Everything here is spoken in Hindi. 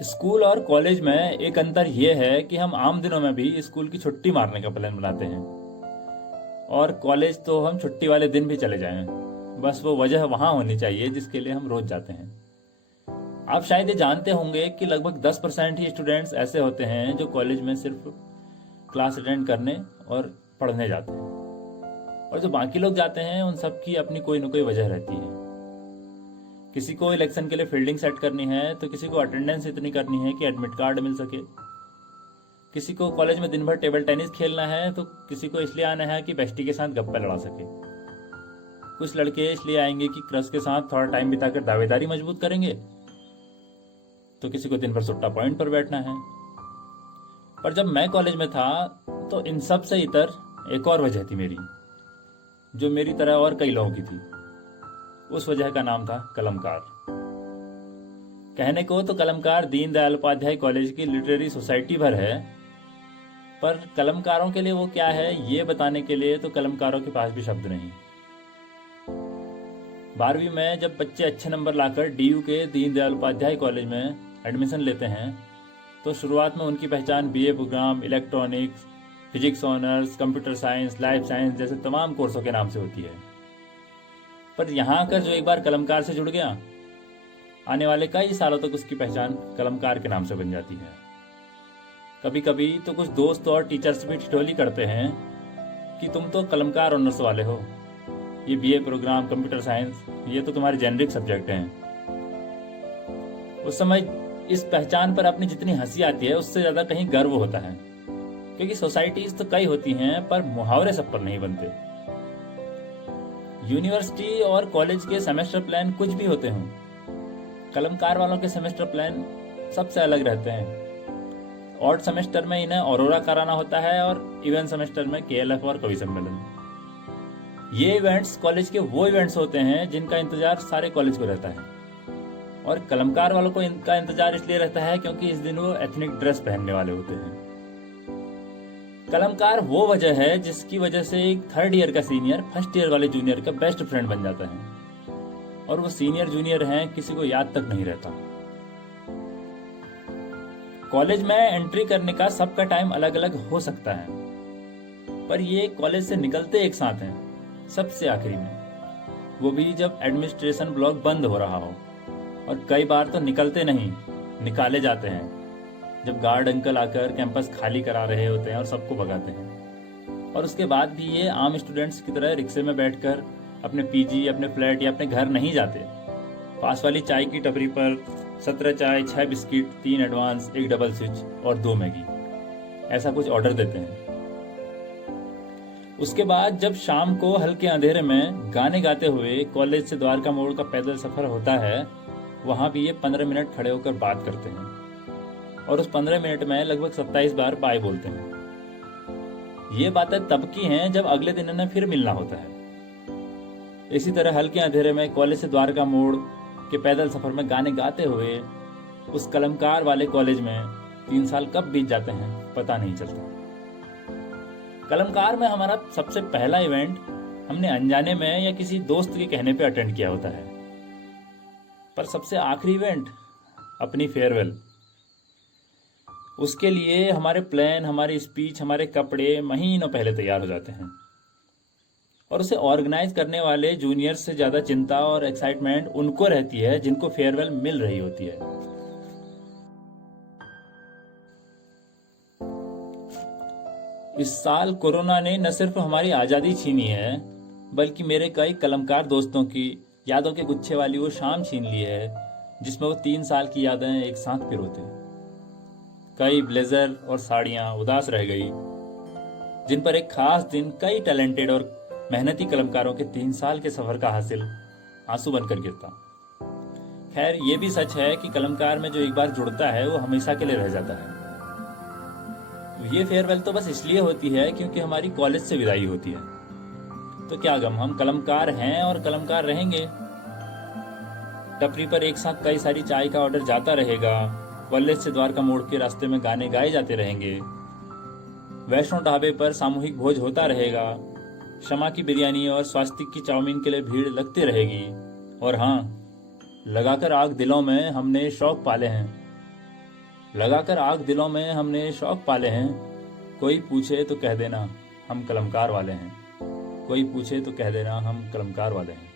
स्कूल और कॉलेज में एक अंतर यह है कि हम आम दिनों में भी स्कूल की छुट्टी मारने का प्लान बनाते हैं और कॉलेज तो हम छुट्टी वाले दिन भी चले जाएं। बस वो वजह वहाँ होनी चाहिए जिसके लिए हम रोज जाते हैं। आप शायद ये जानते होंगे कि लगभग 10% ही स्टूडेंट्स ऐसे होते हैं जो कॉलेज में सिर्फ क्लास अटेंड करने और पढ़ने जाते हैं, और जो बाकी लोग जाते हैं उन सब की अपनी कोई न कोई वजह रहती है। किसी को इलेक्शन के लिए फील्डिंग सेट करनी है, तो किसी को अटेंडेंस इतनी करनी है कि एडमिट कार्ड मिल सके, किसी को कॉलेज में दिन भर टेबल टेनिस खेलना है, तो किसी को इसलिए आना है कि बेस्टी के साथ गप्पा लड़ा सके। कुछ लड़के इसलिए आएंगे कि क्रश के साथ थोड़ा टाइम बिताकर दावेदारी मजबूत करेंगे, तो किसी को दिन भर सुट्टा पॉइंट पर बैठना है। पर जब मैं कॉलेज में था तो इन सब से इतर एक और वजह थी मेरी, जो मेरी तरह और कई लोगों की थी। उस वजह का नाम था कलमकार। कहने को तो कलमकार दीनदयाल उपाध्याय कॉलेज की लिटरेरी सोसाइटी भर है, पर कलमकारों के लिए वो क्या है ये बताने के लिए तो कलमकारों के पास भी शब्द नहीं। 12वीं में जब बच्चे अच्छे नंबर लाकर डीयू के दीनदयाल उपाध्याय कॉलेज में एडमिशन लेते हैं, तो शुरुआत में उनकी पहचान BA program, electronics, physics honours, computer science, life science जैसे तमाम कोर्सों के नाम से होती है। पर यहाँ आकर जो एक बार कलमकार से जुड़ गया, आने वाले कई सालों तक उसकी पहचान कलमकार के नाम से बन जाती है। कभी कभी तो कुछ दोस्त और टीचर्स भी ठिठोली करते हैं कि तुम तो कलमकार ऑनर्स वाले हो, ये बीए प्रोग्राम, कंप्यूटर साइंस ये तो तुम्हारे जेनरिक सब्जेक्ट हैं। उस समय इस पहचान पर अपनी जितनी हंसी आती है उससे ज्यादा कहीं गर्व होता है, क्योंकि सोसाइटीज तो कई होती हैं पर मुहावरे सब पर नहीं बनते। यूनिवर्सिटी और कॉलेज के सेमेस्टर प्लान कुछ भी होते हों, कलमकार वालों के सेमेस्टर प्लान सबसे अलग रहते हैं। ऑड सेमेस्टर में इन्हें ऑरोरा कराना होता है और इवन सेमेस्टर में केएलएफ और कवि सम्मेलन। ये इवेंट्स कॉलेज के वो इवेंट्स होते हैं जिनका इंतजार सारे कॉलेज को रहता है, और कलमकार वालों को इनका इंतजार इसलिए रहता है क्योंकि इस दिन वो एथनिक ड्रेस पहनने वाले होते हैं। कलमकार वो वजह है जिसकी वजह से एक थर्ड ईयर का सीनियर फर्स्ट ईयर वाले जूनियर का बेस्ट फ्रेंड बन जाता है, और वो सीनियर जूनियर हैं किसी को याद तक नहीं रहता। कॉलेज में एंट्री करने का सबका टाइम अलग अलग हो सकता है, पर ये कॉलेज से निकलते एक साथ हैं, सबसे आखिरी में, वो भी जब एडमिनिस्ट्रेशन ब्लॉक बंद हो रहा हो। और कई बार तो निकलते नहीं, निकाले जाते हैं, जब गार्ड अंकल आकर कैंपस खाली करा रहे होते हैं और सबको भगाते हैं। और उसके बाद भी ये आम स्टूडेंट्स की तरह रिक्शे में बैठकर अपने पीजी, अपने फ्लैट या अपने घर नहीं जाते। पास वाली चाय की टपरी पर 17 चाय, 6 बिस्किट, 3 एडवांस, 1 डबल स्विच और 2 मैगी, ऐसा कुछ ऑर्डर देते हैं। उसके बाद जब शाम को हल्के अंधेरे में गाने गाते हुए कॉलेज से द्वारका मोड़ का पैदल सफर होता है, वहां भी ये 15 मिनट खड़े होकर बात करते हैं, और उस 15 मिनट में लगभग 27 बार बाय बोलते हैं। ये बातें तब की हैं जब अगले दिन इन्हें फिर मिलना होता है। इसी तरह हल्के अंधेरे में कॉलेज से द्वारका मोड़ के पैदल सफर में गाने गाते हुए उस कलमकार वाले कॉलेज में 3 साल कब बीत जाते हैं पता नहीं चलता। कलमकार में हमारा सबसे पहला इवेंट हमने अनजाने में या किसी दोस्त के कहने पे अटेंड किया होता है, पर सबसे आखिरी इवेंट अपनी फेयरवेल। उसके लिए हमारे प्लान, हमारी स्पीच, हमारे कपड़े महीनों पहले तैयार हो जाते हैं, और उसे ऑर्गेनाइज करने वाले जूनियर्स से ज्यादा चिंता और एक्साइटमेंट उनको रहती है जिनको फेयरवेल मिल रही होती है। इस साल कोरोना ने न सिर्फ हमारी आजादी छीनी है, बल्कि मेरे कई कलमकार दोस्तों की यादों के गुच्छे वाली वो शाम छीन ली है जिसमें वो 3 साल की यादें एक साथ पिरोते। कई ब्लेजर और साड़ियां उदास रह गई, जिन पर एक खास दिन कई टैलेंटेड और मेहनती कलमकारों के 3 साल के सफर का हासिल आंसू बनकर गिरता। खैर ये भी सच है कि कलमकार में जो एक बार जुड़ता है वो हमेशा के लिए रह जाता है। ये फेयरवेल तो बस इसलिए होती है क्योंकि हमारी कॉलेज से विदाई होती है, तो क्या गम, हम कलमकार हैं और कलमकार रहेंगे। टपरी पर एक साथ कई सारी चाय का ऑर्डर जाता रहेगा, कॉलेज से द्वारका मोड़ के रास्ते में गाने गाए जाते रहेंगे, वैष्णो ढाबे पर सामूहिक भोज होता रहेगा, शमा की बिरयानी और स्वास्तिक की चाउमीन के लिए भीड़ लगती रहेगी। और हाँ, लगाकर आग दिलों में हमने शौक पाले हैं लगाकर आग दिलों में हमने शौक पाले हैं। कोई पूछे तो कह देना हम कलमकार वाले हैं। कोई पूछे तो कह देना हम कलमकार वाले हैं।